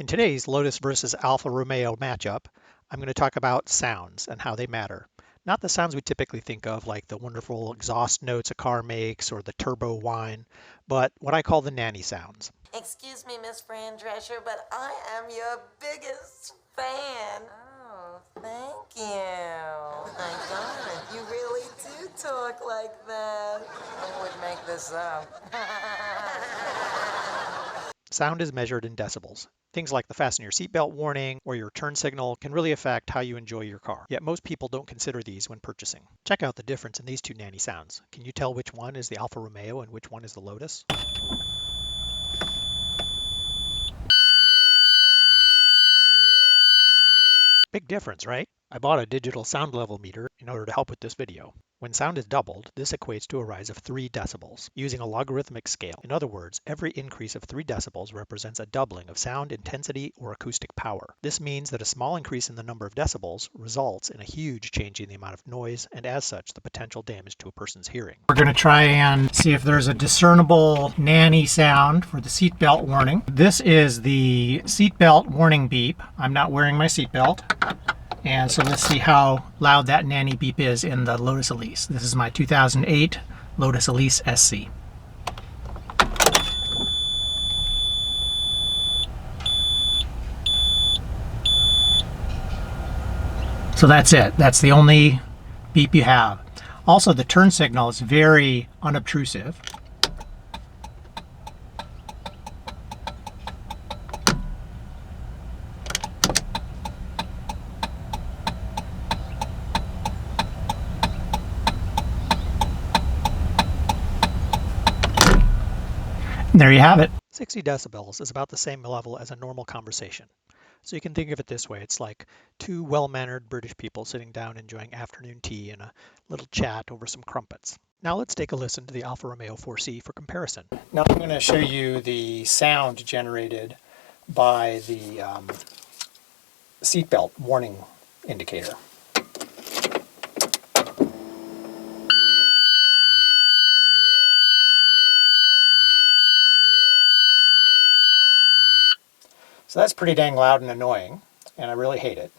In today's Lotus versus Alfa Romeo matchup, I'm going to talk about sounds and how they matter. Not the sounds we typically think of, like the wonderful exhaust notes a car makes or the turbo whine, but what I call the nanny sounds. Excuse me, Miss Fran Drescher, but I am your biggest fan. Oh, thank you. Oh my God, you really do talk like that. I would make this up. Sound is measured in decibels. Things like the fasten your seatbelt warning or your turn signal can really affect how you enjoy your car. Yet most people don't consider these when purchasing. Check out the difference in these two nanny sounds. Can you tell which one is the Alfa Romeo and which one is the Lotus? Big difference, right? I bought a digital sound level meter in order to help with this video. When sound is doubled, this equates to a rise of 3 decibels, using a logarithmic scale. In other words, every increase of 3 decibels represents a doubling of sound intensity or acoustic power. This means that a small increase in the number of decibels results in a huge change in the amount of noise, and as such, the potential damage to a person's hearing. We're going to try and see if there's a discernible nanny sound for the seatbelt warning. This is the seatbelt warning beep. I'm not wearing my seatbelt. And so let's see how loud that nanny beep is in the Lotus Elise. This is my 2008 Lotus Elise SC. So that's it. That's the only beep you have. Also, the turn signal is very unobtrusive. There you have it. 60 decibels is about the same level as a normal conversation. So you can think of it this way. It's like two well-mannered British people sitting down enjoying afternoon tea and a little chat over some crumpets. Now let's take a listen to the Alfa Romeo 4C for comparison. Now I'm going to show you the sound generated by the seatbelt warning indicator. So that's pretty dang loud and annoying, and I really hate it.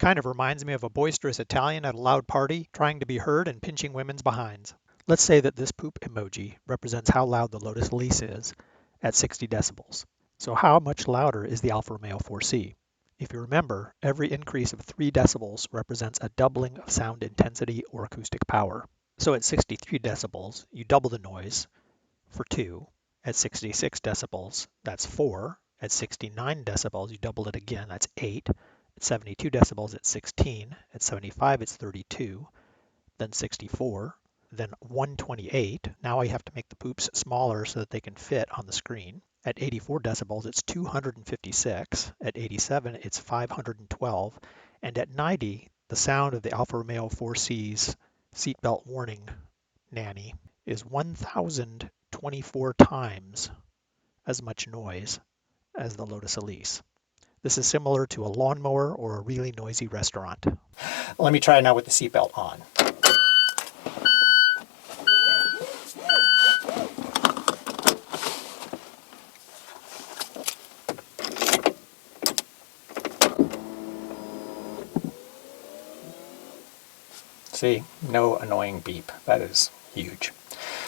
Kind of reminds me of a boisterous Italian at a loud party trying to be heard and pinching women's behinds. Let's say that this poop emoji represents how loud the Lotus Elise is at 60 decibels. So how much louder is the Alfa Romeo 4C? If you remember, every increase of 3 decibels represents a doubling of sound intensity or acoustic power. So at 63 decibels, you double the noise for 2. At 66 decibels, that's 4. At 69 decibels, you double it again, that's 8. At 72 decibels, it's 16. At 75, it's 32. Then 64. Then 128. Now I have to make the poops smaller so that they can fit on the screen. At 84 decibels, it's 256. At 87, it's 512. And at 90, the sound of the Alfa Romeo 4C's seatbelt warning nanny is 1,024 times as much noise as the Lotus Elise. This is similar to a lawnmower or a really noisy restaurant. Let me try now with the seatbelt on. See, no annoying beep. That is huge.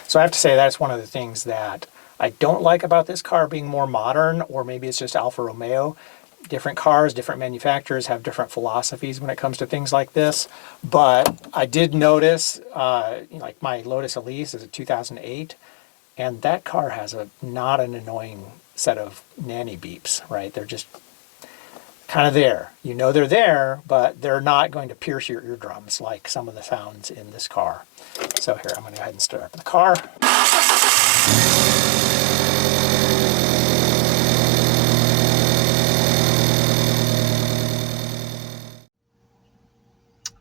So I have to say that's one of the things that I don't like about this car being more modern, or maybe it's just Alfa Romeo. Different cars, different manufacturers have different philosophies when it comes to things like this. But I did notice, like my Lotus Elise is a 2008, and that car has not an annoying set of nanny beeps, right? They're just kind of there. You know they're there, but they're not going to pierce your eardrums like some of the sounds in this car. So here, I'm going to go ahead and start up the car.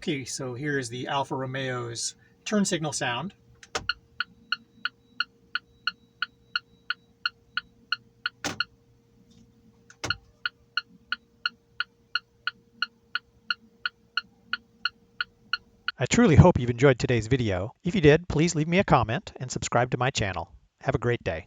Okay, so here's the Alfa Romeo's turn signal sound. I truly hope you've enjoyed today's video. If you did, please leave me a comment and subscribe to my channel. Have a great day.